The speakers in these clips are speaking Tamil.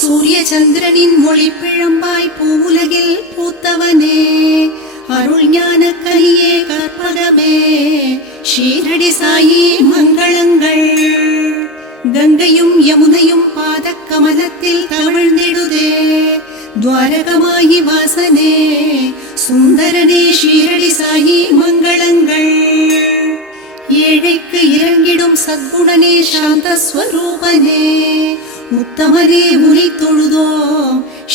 சூரிய சந்திரனின் மொழி பிழம்பாய் பூவுலகில் பூத்தவனே. அருள் ஞான கனியே கற்பகமே. ஷீரடி சாயி மங்களங்கள். கங்கையும் யமுனையும் பாத கமலத்தில் தவழ்ந்திடுதே. துவாரகமாயி வாசனே. சுந்தரனே ஷீரடி சாயி மங்களங்கள். ஏழைக்கு இறங்கிடும் சத்குணனே சாந்த ஸ்வரூபனே உத்தமனே முனி தொழுதோ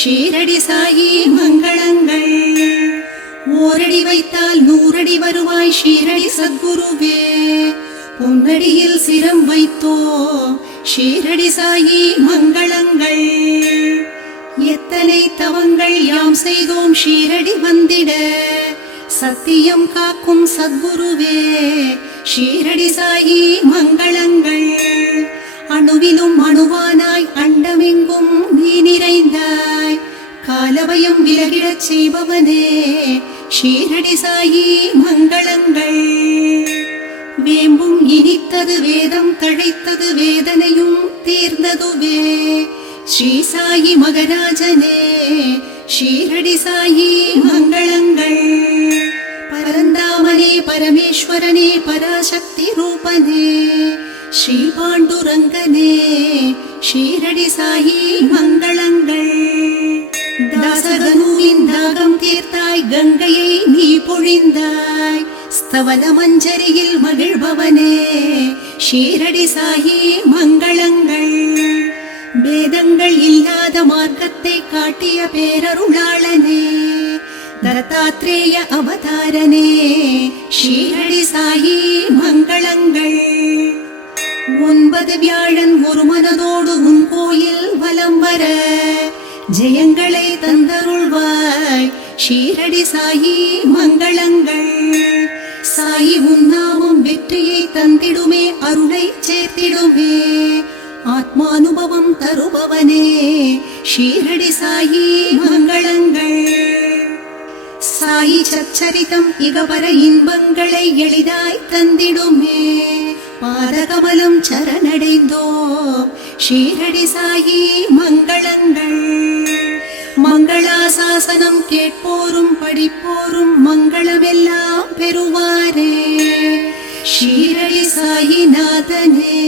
ஷீரடி சாயி மங்களங்கள். ஓரடி வைத்தால் நூறடி வருவாய் ஷீரடி சத்குருவே. பொன்னடியில் சிரம் வைத்தோ ஷீரடி சாயி மங்களங்கள். எத்தனை தவங்கள் யாம் செய்தோம் ஷீரடி வந்திட. சத்தியம் காக்கும் சத்குருவே. ஷீரடி சாயி மங்களங்கள். காலவயம் விலகிடச் செய்பவனே ஷீரடி சாயி மங்களங்கள். வேம்பும் இனித்தது வேதம் தழைத்தது வேதனையும் தீர்ந்ததுவே ஸ்ரீ சாயி மகராஜனே ஷீரடி சாயி மங்களங்கள். பரந்தாமனே பரமேஸ்வரனே பராசக்தி ரூபனே ஸ்ரீ பாண்டுரங்கனே ஷீரடி சாயி கங்கையை நீ பொழிந்தாய். ஸ்தவன மஞ்சரியில் மகிழ்பவனே. ஷீரடி சாயி மங்களங்கள். வேதங்கள் இல்லாத மார்க்கத்தை காட்டிய பேரருளாளனே. தரதாத்ரேய அவதாரனே. ஷீரடி சாயி மங்களங்கள். ஒன்பது வியாழன் ஒரு மனதோடு ஷீரடி சாயி மங்களங்கள். சாயி உன்னாமம் வெற்றியை தந்திடுமே அருளை சேர்த்திடுமே. ஆத்மானுபவம் தருபவனே ஷீரடி சாயி மங்களங்கள். சாயி சச்சரிதம் இகபர இன்பங்களை எளிதாய் தந்திடுமே. பாதகமலம் சரணடைந்தோ ஷீரடி சாயி மங்களங்கள். மங்களாசாசனம் கேட்போரும் படிப்போரும் மங்களமெல்லாம் பெறுவாரே. ஷீரடி சாயிநாதனே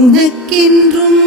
உனக்கென்றும்